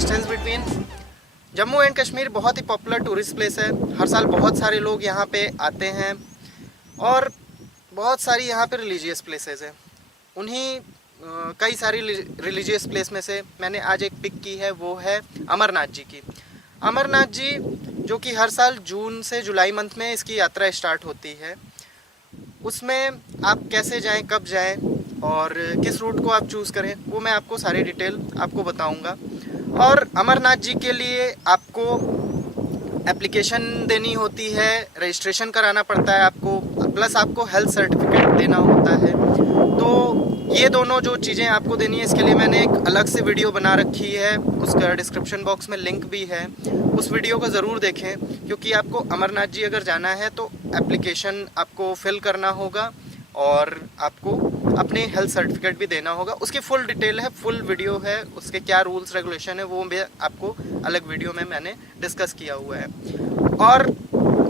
Distance between. Jammu and Kashmir बहुत ही popular tourist place है। हर साल बहुत सारे लोग यहाँ पे आते हैं और बहुत सारी यहाँ पे रिलीजियस प्लेसेस हैं। उन्हीं कई सारी रिलीजियस प्लेस में से मैंने आज एक पिक की है, वो है अमरनाथ जी की। अमरनाथ जी जो कि हर साल जून से जुलाई मंथ में इसकी यात्रा स्टार्ट होती है। उसमें आप कैसे जाएं, कब जाएं और किस रूट को आप चूज़ करें, वो मैं आपको सारी डिटेल आपको बताऊंगा। और अमरनाथ जी के लिए आपको एप्लीकेशन देनी होती है, रजिस्ट्रेशन कराना पड़ता है आपको, प्लस आपको हेल्थ सर्टिफिकेट देना होता है। तो ये दोनों जो चीज़ें आपको देनी है, इसके लिए मैंने एक अलग से वीडियो बना रखी है, उसका डिस्क्रिप्शन बॉक्स में लिंक भी है। उस वीडियो को ज़रूर देखें, क्योंकि आपको अमरनाथ जी अगर जाना है तो एप्लीकेशन आपको फिल करना होगा और आपको अपने हेल्थ सर्टिफिकेट भी देना होगा। उसकी फुल डिटेल है, फुल वीडियो है, उसके क्या रूल्स रेगुलेशन है वो भी आपको अलग वीडियो में मैंने डिस्कस किया हुआ है। और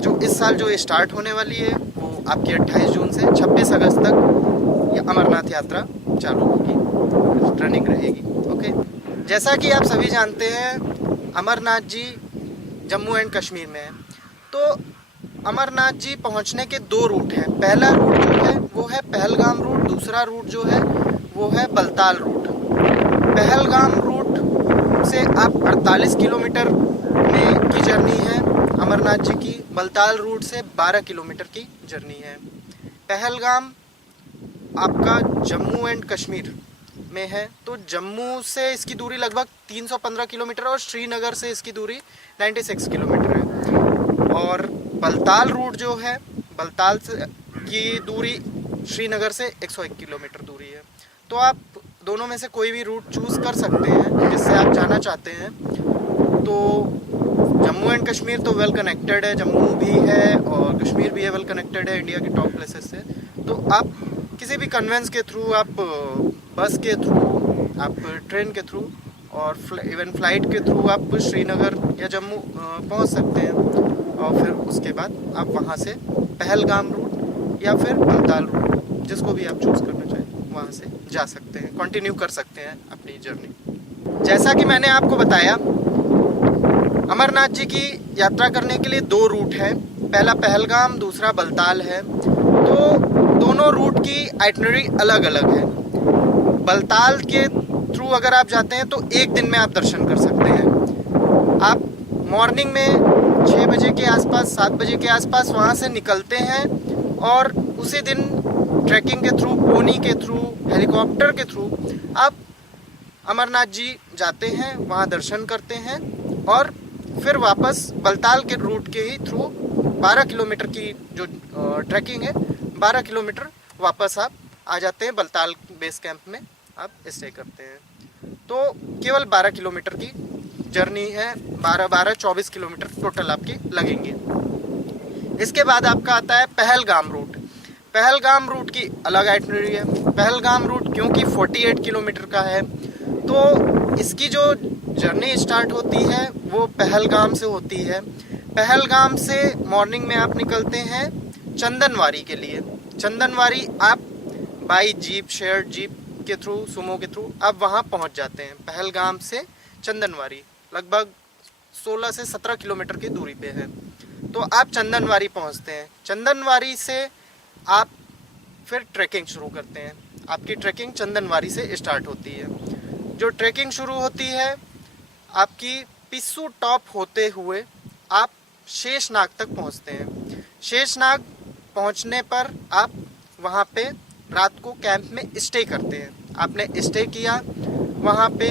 जो इस साल जो स्टार्ट होने वाली है वो आपकी 28 जून से 26 अगस्त तक ये अमरनाथ यात्रा चालू होगी, रनिंग रहेगी। ओके, जैसा कि आप सभी जानते हैं अमरनाथ जी जम्मू एंड कश्मीर में है। तो अमरनाथ जी पहुंचने के दो रूट हैं। पहला रूट जो है वो है पहलगाम रूट, दूसरा रूट जो है वो है बलताल रूट। पहलगाम रूट से आप 48 किलोमीटर में की जर्नी है अमरनाथ जी की। बलताल रूट से 12 किलोमीटर की जर्नी है। पहलगाम आपका जम्मू एंड कश्मीर में है, तो जम्मू से इसकी दूरी लगभग 315 किलोमीटर और श्रीनगर से इसकी दूरी 96 किलोमीटर है। और बलताल रूट जो है, बलताल से की दूरी श्रीनगर से 101 किलोमीटर दूरी है। तो आप दोनों में से कोई भी रूट चूज़ कर सकते हैं जिससे आप जाना चाहते हैं। तो जम्मू एंड कश्मीर तो वेल कनेक्टेड है, जम्मू भी है और कश्मीर भी है, वेल कनेक्टेड है इंडिया के टॉप प्लेसेस से। तो आप किसी भी कन्वेंस के थ्रू, आप बस के थ्रू, आप ट्रेन के थ्रू और इवन फ्लाइट के थ्रू आप श्रीनगर या जम्मू पहुंच सकते हैं। और फिर उसके बाद आप वहां से पहलगाम रूट या फिर बलताल रूट, जिसको भी आप चूज़ करना चाहें, वहां से जा सकते हैं, कंटिन्यू कर सकते हैं अपनी जर्नी। जैसा कि मैंने आपको बताया, अमरनाथ जी की यात्रा करने के लिए दो रूट हैं, पहला पहलगाम, दूसरा बलताल है। तो दोनों रूट की आइटनरी अलग अलग है। बलताल के थ्रू अगर आप जाते हैं तो एक दिन में आप दर्शन कर सकते हैं। आप मॉर्निंग में 6 बजे के आसपास, 7 बजे के आसपास वहाँ से निकलते हैं और उसी दिन ट्रैकिंग के थ्रू, पोनी के थ्रू, हेलीकॉप्टर के थ्रू आप अमरनाथ जी जाते हैं, वहाँ दर्शन करते हैं और फिर वापस बलताल के रूट के ही थ्रू 12 किलोमीटर की जो ट्रैकिंग है, 12 किलोमीटर वापस आप आ जाते हैं। बलताल बेस कैंप में आप स्टे करते हैं। तो केवल 12 किलोमीटर की जर्नी है, 24 किलोमीटर टोटल आपकी लगेंगे। इसके बाद आपका आता है पहलगाम रूट। पहलगाम रूट की अलग आइटनरी है। पहलगाम रूट क्योंकि 48 किलोमीटर का है, तो इसकी जो जर्नी स्टार्ट होती है वो पहलगाम से होती है। पहलगाम से मॉर्निंग में आप निकलते हैं चंदनवारी के लिए। चंदनवारी आप बाई जीप, शेयर्ड जीप के थ्रू, सुमो के थ्रू आप वहाँ पहुँच जाते हैं। पहलगाम से चंदनवारी लगभग 16 से 17 किलोमीटर की दूरी पे है। तो आप चंदनवारी पहुँचते हैं। चंदनवारी से आप फिर ट्रैकिंग शुरू करते हैं। आपकी ट्रैकिंग चंदनवारी से स्टार्ट होती है। जो ट्रैकिंग शुरू होती है आपकी पिस्सू टॉप होते हुए आप शेषनाग तक पहुँचते हैं। शेषनाग पहुँचने पर आप वहाँ पे रात को कैंप में स्टे करते हैं। आपने स्टे किया वहाँ पे,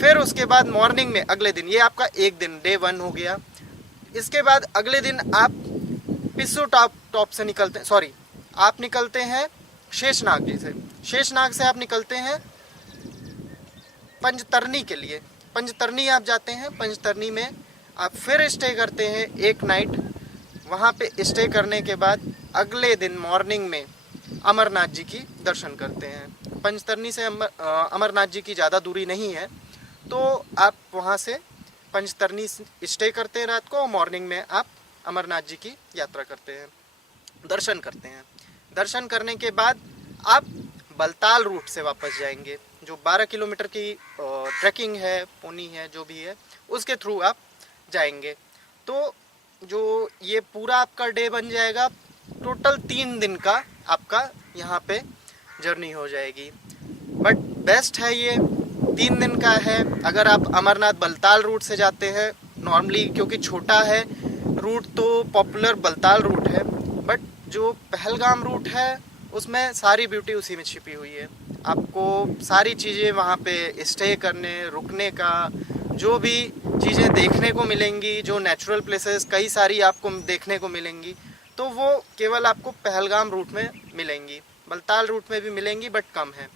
फिर उसके बाद मॉर्निंग में अगले दिन, ये आपका एक दिन, डे 1 हो गया। इसके बाद अगले दिन आप पिस्सू टॉप से निकलते हैं, सॉरी, आप निकलते हैं शेषनाग जी से। शेषनाग से आप निकलते हैं पंजतरनी के लिए। पंजतरनी आप जाते हैं। पंजतरनी में आप फिर स्टे करते हैं एक नाइट। वहाँ पे स्टे करने के बाद अगले दिन मॉर्निंग में अमरनाथ जी की दर्शन करते हैं। पंजतरनी से अमरनाथ जी की ज़्यादा दूरी नहीं है, तो आप वहाँ से पंजतरनी स्टे करते हैं रात को और मॉर्निंग में आप अमरनाथ जी की यात्रा करते हैं, दर्शन करते हैं। दर्शन करने के बाद आप बलताल रूट से वापस जाएंगे। जो 12 किलोमीटर की ट्रैकिंग है, पोनी है, जो भी है, उसके थ्रू आप जाएंगे। तो जो ये पूरा आपका डे बन जाएगा, टोटल 3 दिन का आपका यहाँ पे जर्नी हो जाएगी। बट बेस्ट है ये 3 दिन का है। अगर आप अमरनाथ बलताल रूट से जाते हैं, नॉर्मली क्योंकि छोटा है रूट तो पॉपुलर बलताल रूट है, बट जो पहलगाम रूट है उसमें सारी ब्यूटी उसी में छिपी हुई है। आपको सारी चीज़ें वहाँ पे स्टे करने, रुकने का, जो भी चीज़ें देखने को मिलेंगी, जो नेचुरल प्लेसेस कई सारी आपको देखने को मिलेंगी, तो वो केवल आपको पहलगाम रूट में मिलेंगी। बलताल रूट में भी मिलेंगी बट कम है।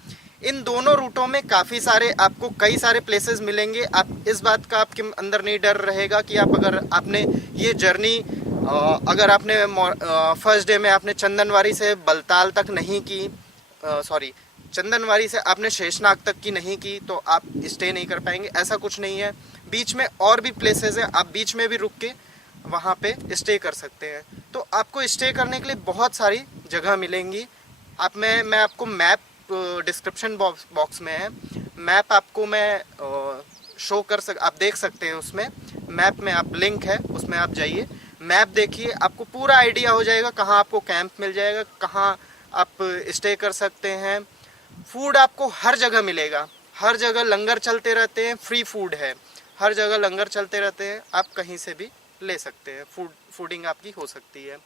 इन दोनों रूटों में काफ़ी सारे आपको कई सारे प्लेसेस मिलेंगे। आप इस बात का आपके अंदर नहीं डर रहेगा कि आप अगर आपने ये जर्नी अगर आपने फर्स्ट डे में आपने चंदनवारी से बलताल तक नहीं की, चंदनवारी से आपने शेषनाग तक की नहीं की, तो आप स्टे नहीं कर पाएंगे। ऐसा कुछ नहीं है। बीच में और भी प्लेसेस हैं, आप बीच में भी रुक के वहाँ पे स्टे कर सकते हैं। तो आपको स्टे करने के लिए बहुत सारी जगह मिलेंगी। मैं आपको मैप डिस्क्रिप्शन बॉक्स में है, मैप आपको मैं शो आप देख सकते हैं। उसमें मैप में आप लिंक है, उसमें आप जाइए, मैप देखिए, आपको पूरा आइडिया हो जाएगा कहाँ आपको कैंप मिल जाएगा, कहाँ आप स्टे कर सकते हैं। फूड आपको हर जगह मिलेगा, हर जगह लंगर चलते रहते हैं, फ्री फूड है, हर जगह लंगर चलते रहते हैं, आप कहीं से भी ले सकते हैं, फूडिंग आपकी हो सकती है।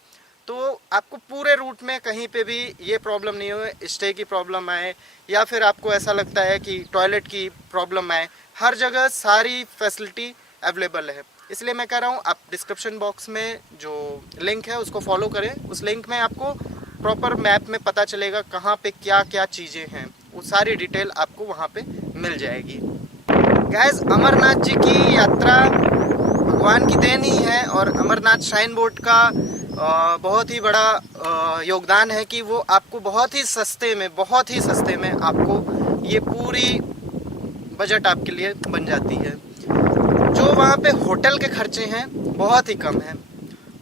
तो आपको पूरे रूट में कहीं पे भी ये प्रॉब्लम नहीं हो, स्टे की प्रॉब्लम आए या फिर आपको ऐसा लगता है कि टॉयलेट की प्रॉब्लम आए, हर जगह सारी फैसिलिटी अवेलेबल है। इसलिए मैं कह रहा हूँ आप डिस्क्रिप्शन बॉक्स में जो लिंक है उसको फॉलो करें। उस लिंक में आपको प्रॉपर मैप में पता चलेगा कहाँ पे क्या क्या चीज़ें हैं, वो सारी डिटेल आपको वहाँ पे मिल जाएगी। गाइस, अमरनाथ जी की यात्रा भगवान की देन ही है और अमरनाथ श्राइन बोर्ड का बहुत ही बड़ा योगदान है कि वो आपको बहुत ही सस्ते में आपको ये पूरी बजट आपके लिए बन जाती है। जो वहाँ पे होटल के खर्चे हैं बहुत ही कम है।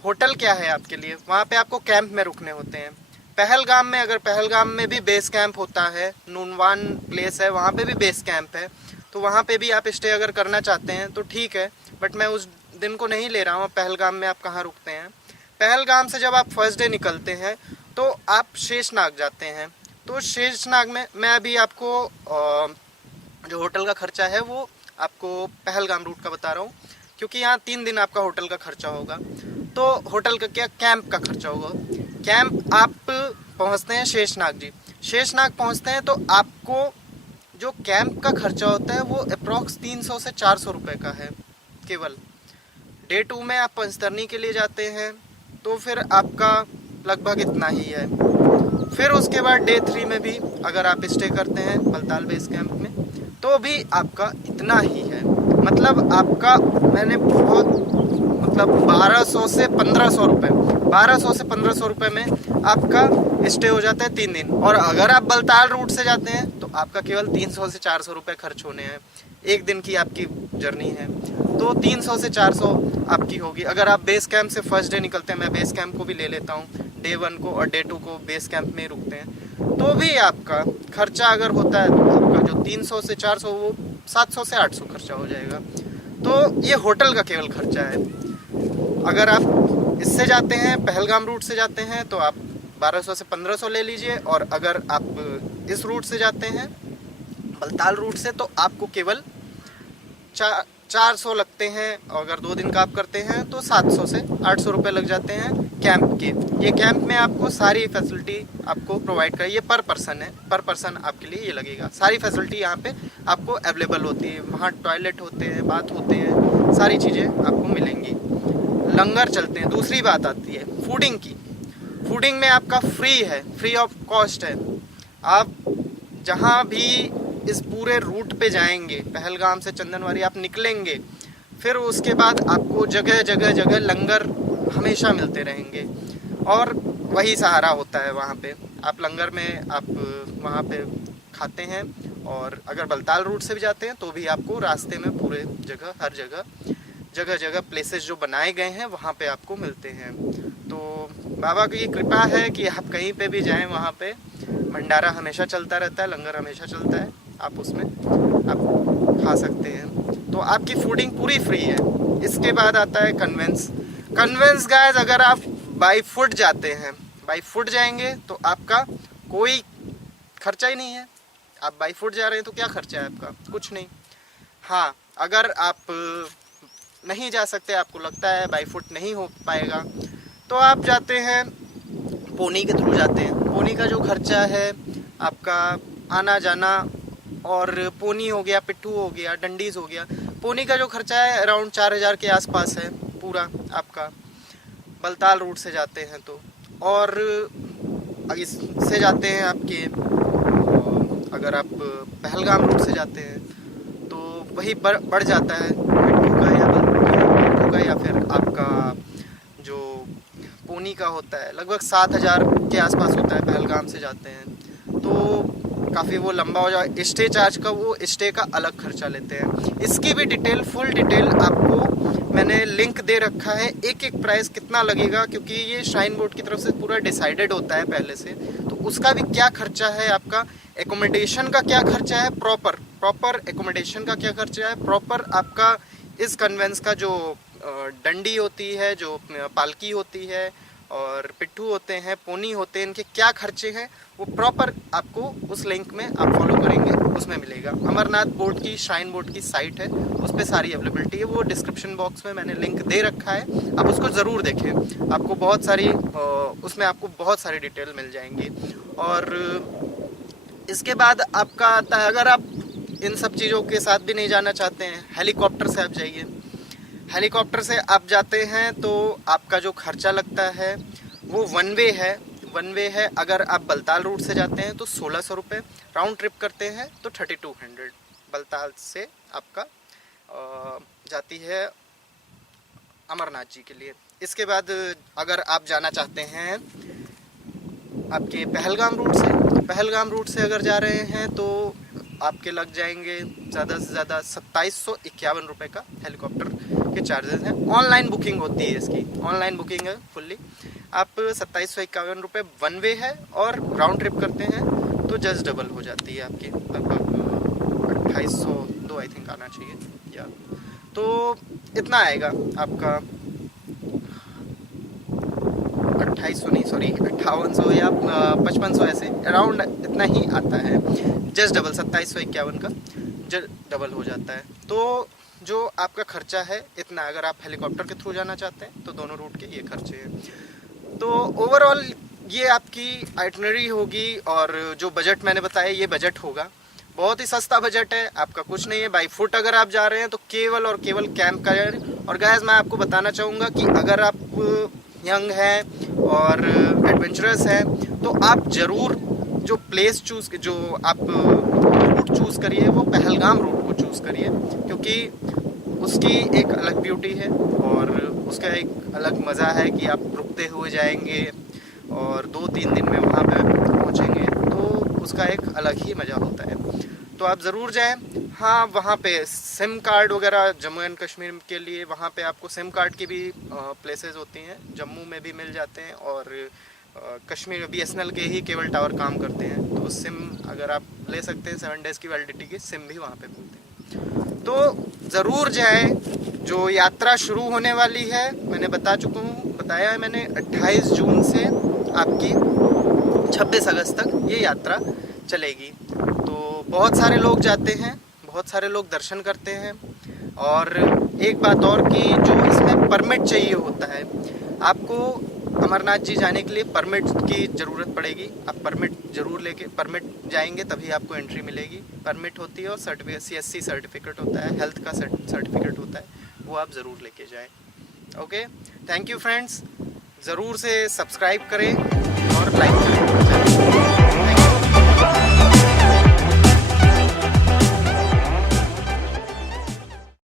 होटल क्या है आपके लिए, वहाँ पे आपको कैंप में रुकने होते हैं। पहलगाम में, अगर पहलगाम में भी बेस कैंप होता है, नूनवान प्लेस है, वहाँ पे भी बेस कैंप है, तो वहाँ पे भी आप स्टे अगर करना चाहते हैं तो ठीक है, बट मैं उस दिन को नहीं ले रहा हूँ। पहलगाम में आप कहाँ रुकते हैं, पहलगाम से जब आप फर्स्ट डे निकलते हैं तो आप शेषनाग जाते हैं। तो शेषनाग में मैं अभी आपको जो होटल का खर्चा है वो आपको पहलगाम रूट का बता रहा हूँ, क्योंकि यहाँ 3 दिन आपका होटल का खर्चा होगा। तो होटल का क्या, कैंप का खर्चा होगा। कैंप आप पहुँचते हैं शेषनाग जी, शेषनाग पहुँचते हैं तो आपको जो कैंप का खर्चा होता है वो अप्रॉक्स 300 से 400 रुपये का है केवल। डे 2 में आप पंचतरनी के लिए जाते हैं तो फिर आपका लगभग इतना ही है। फिर उसके बाद डे 3 में भी अगर आप स्टे करते हैं बलताल बेस कैंप में तो भी आपका इतना ही है। मतलब आपका मैंने बहुत 1200 से 1500 रुपये, 1200 से 1500 रुपये में आपका स्टे हो जाता है 3 दिन। और अगर आप बलताल रूट से जाते हैं तो आपका केवल 300 से 400 रुपये खर्च होने हैं। 1 दिन की आपकी जर्नी है तो 300 से 400 आपकी होगी। अगर आप बेस कैंप से फर्स्ट डे निकलते हैं, मैं बेस कैंप को भी ले लेता हूँ, डे 1 को और डे 2 को बेस कैंप में रुकते हैं, तो भी आपका खर्चा अगर होता है तो आपका जो 300 से 400 वो 700 से 800 खर्चा हो जाएगा। तो ये होटल का केवल खर्चा है। अगर आप इससे जाते हैं, पहलगाम रूट से जाते हैं, तो आप 1200 से 1500 ले लीजिए। और अगर आप इस रूट से जाते हैं बलताल रूट से तो आपको केवल 400 लगते हैं। अगर 2 दिन का आप करते हैं तो 700 से 800 रुपये लग जाते हैं कैंप के। ये कैंप में आपको सारी फैसिलिटी आपको प्रोवाइड कर, ये पर पर्सन है, पर पर्सन आपके लिए ये लगेगा। सारी फैसिलिटी यहाँ पे आपको अवेलेबल होती है। वहाँ टॉयलेट होते हैं, बाथ होते हैं, सारी चीज़ें आपको मिलेंगी। लंगर चलते हैं। दूसरी बात आती है फूडिंग की। फूडिंग में आपका फ्री है, फ्री ऑफ कॉस्ट है। आप जहाँ भी इस पूरे रूट पे जाएंगे, पहलगाम से चंदनवारी आप निकलेंगे, फिर उसके बाद आपको जगह जगह जगह लंगर हमेशा मिलते रहेंगे और वही सहारा होता है वहाँ पे। आप लंगर में आप वहाँ पे खाते हैं। और अगर बलताल रूट से भी जाते हैं तो भी आपको रास्ते में पूरे जगह, हर जगह जगह प्लेसेस जो बनाए गए हैं वहाँ पे आपको मिलते हैं। तो बाबा की कृपा है कि आप कहीं पे भी जाएं वहाँ पे भंडारा हमेशा चलता रहता है, लंगर हमेशा चलता है। आप उसमें आप खा सकते हैं। तो आपकी फूडिंग पूरी फ्री है। इसके बाद आता है कन्वेंस गाइस, अगर आप बाई फुट जाते हैं, बाई फुट जाएंगे तो आपका कोई खर्चा ही नहीं है। आप बाई फुट जा रहे हैं तो क्या खर्चा है आपका? कुछ नहीं। हाँ, अगर आप नहीं जा सकते, आपको लगता है बाई फुट नहीं हो पाएगा, तो आप जाते हैं पोनी के थ्रू जाते हैं। पोनी का जो खर्चा है आपका आना जाना, और पोनी हो गया, पिट्ठू हो गया, डंडीज हो गया, पोनी का जो खर्चा है अराउंड 4000 के आसपास है पूरा आपका, बलताल रूट से जाते हैं तो। और इससे जाते हैं आपके, अगर आप पहलगाम रूट से जाते हैं तो वही बढ़ जाता है पिट्ठू का या फिर आपका जो पोनी का होता है, लगभग 7000 के आसपास होता है। पहलगाम से जाते हैं तो काफ़ी वो लंबा हो जाए। स्टे चार्ज का, वो स्टे का अलग खर्चा लेते हैं। इसकी भी डिटेल, फुल डिटेल आपको मैंने लिंक दे रखा है, एक एक प्राइस कितना लगेगा, क्योंकि ये श्राइन बोर्ड की तरफ से पूरा डिसाइडेड होता है पहले से। तो उसका भी क्या खर्चा है, आपका एकोमोडेशन का क्या खर्चा है, प्रॉपर एकोमोडेशन का क्या खर्चा है, प्रॉपर आपका इस कन्वेंस का जो डंडी होती है, जो पालकी होती है, और पिट्ठू होते हैं, पोनी होते हैं, इनके क्या खर्चे हैं, वो प्रॉपर आपको उस लिंक में आप फॉलो करेंगे उसमें मिलेगा। अमरनाथ बोर्ड की, श्राइन बोर्ड की साइट है, उस पर सारी अवेलेबिलिटी है। वो डिस्क्रिप्शन बॉक्स में मैंने लिंक दे रखा है, आप उसको ज़रूर देखें। आपको बहुत सारी उसमें आपको बहुत सारी डिटेल मिल जाएंगी। और इसके बाद आपका आता है, अगर आप इन सब चीज़ों के साथ भी नहीं जाना चाहते हैं, हेलीकॉप्टर से आप जाइए। हेलीकॉप्टर से आप जाते हैं तो आपका जो खर्चा लगता है वो वन वे है। अगर आप बलताल रूट से जाते हैं तो 1600 रुपये, राउंड ट्रिप करते हैं तो 3200 बलताल से आपका जाती है अमरनाथ जी के लिए। इसके बाद अगर आप जाना चाहते हैं आपके पहलगाम रूट से अगर जा रहे हैं तो आपके लग जाएंगे ज़्यादा से ज़्यादा 2751 रुपये का हेलीकॉप्टर के चार्जेस हैं। ऑनलाइन बुकिंग होती है इसकी, ऑनलाइन बुकिंग है फुल्ली। आप 2751 रुपये वन वे है, और राउंड ट्रिप करते हैं तो जस्ट डबल हो जाती है आपकी, लगभग 2802 आई थिंक आना चाहिए या, तो इतना आएगा आपका 5800 या 5500, ऐसे अराउंड इतना ही आता है। जस्ट डबल 2751 का जस्ट डबल हो जाता है। तो जो आपका खर्चा है इतना, अगर आप हेलीकॉप्टर के थ्रू जाना चाहते हैं तो दोनों रूट के ये खर्चे हैं। तो ओवरऑल ये आपकी आइटनरी होगी, और जो बजट मैंने बताया ये बजट होगा। बहुत ही सस्ता बजट है, आपका कुछ नहीं है। बाई फुट अगर आप जा रहे हैं तो केवल और केवल कैंप का। और गाइस मैं आपको बताना चाहूँगा कि अगर आप यंग हैं और एडवेंचरस हैं तो आप ज़रूर जो प्लेस जो आप रूट चूज़ करिए वो पहलगाम रूट को चूज़ करिए, क्योंकि उसकी एक अलग ब्यूटी है और उसका एक अलग मज़ा है कि आप रुकते हुए जाएंगे और 2-3 दिन में वहाँ पे पहुँचेंगे, तो उसका एक अलग ही मज़ा होता है। तो आप ज़रूर जाएं। हाँ, वहाँ पे सिम कार्ड वगैरह जम्मू एंड कश्मीर के लिए वहाँ पे आपको सिम कार्ड की भी प्लेसेस होती हैं, जम्मू में भी मिल जाते हैं, और कश्मीर में BSNL के ही केबल टावर काम करते हैं, तो सिम अगर आप ले सकते हैं 7 डेज़ की वैलिडिटी की सिम भी वहाँ पे मिलते हैं। तो ज़रूर जाएं। जो यात्रा शुरू होने वाली है मैंने बताया है मैंने 28 जून से आपकी 26 अगस्त तक ये यात्रा चलेगी। तो बहुत सारे लोग जाते हैं, बहुत सारे लोग दर्शन करते हैं। और एक बात और कि जो इसमें परमिट चाहिए होता है, आपको अमरनाथ जी जाने के लिए परमिट की ज़रूरत पड़ेगी। आप परमिट ज़रूर लेके परमिट जाएंगे तभी आपको एंट्री मिलेगी। परमिट होती है और CSC सर्टिफिकेट होता है, हेल्थ का सर्टिफिकेट होता है, वो आप ज़रूर लेके जाएं। Okay, thank you friends. ज़रूर से सब्सक्राइब करें और लाइक करें।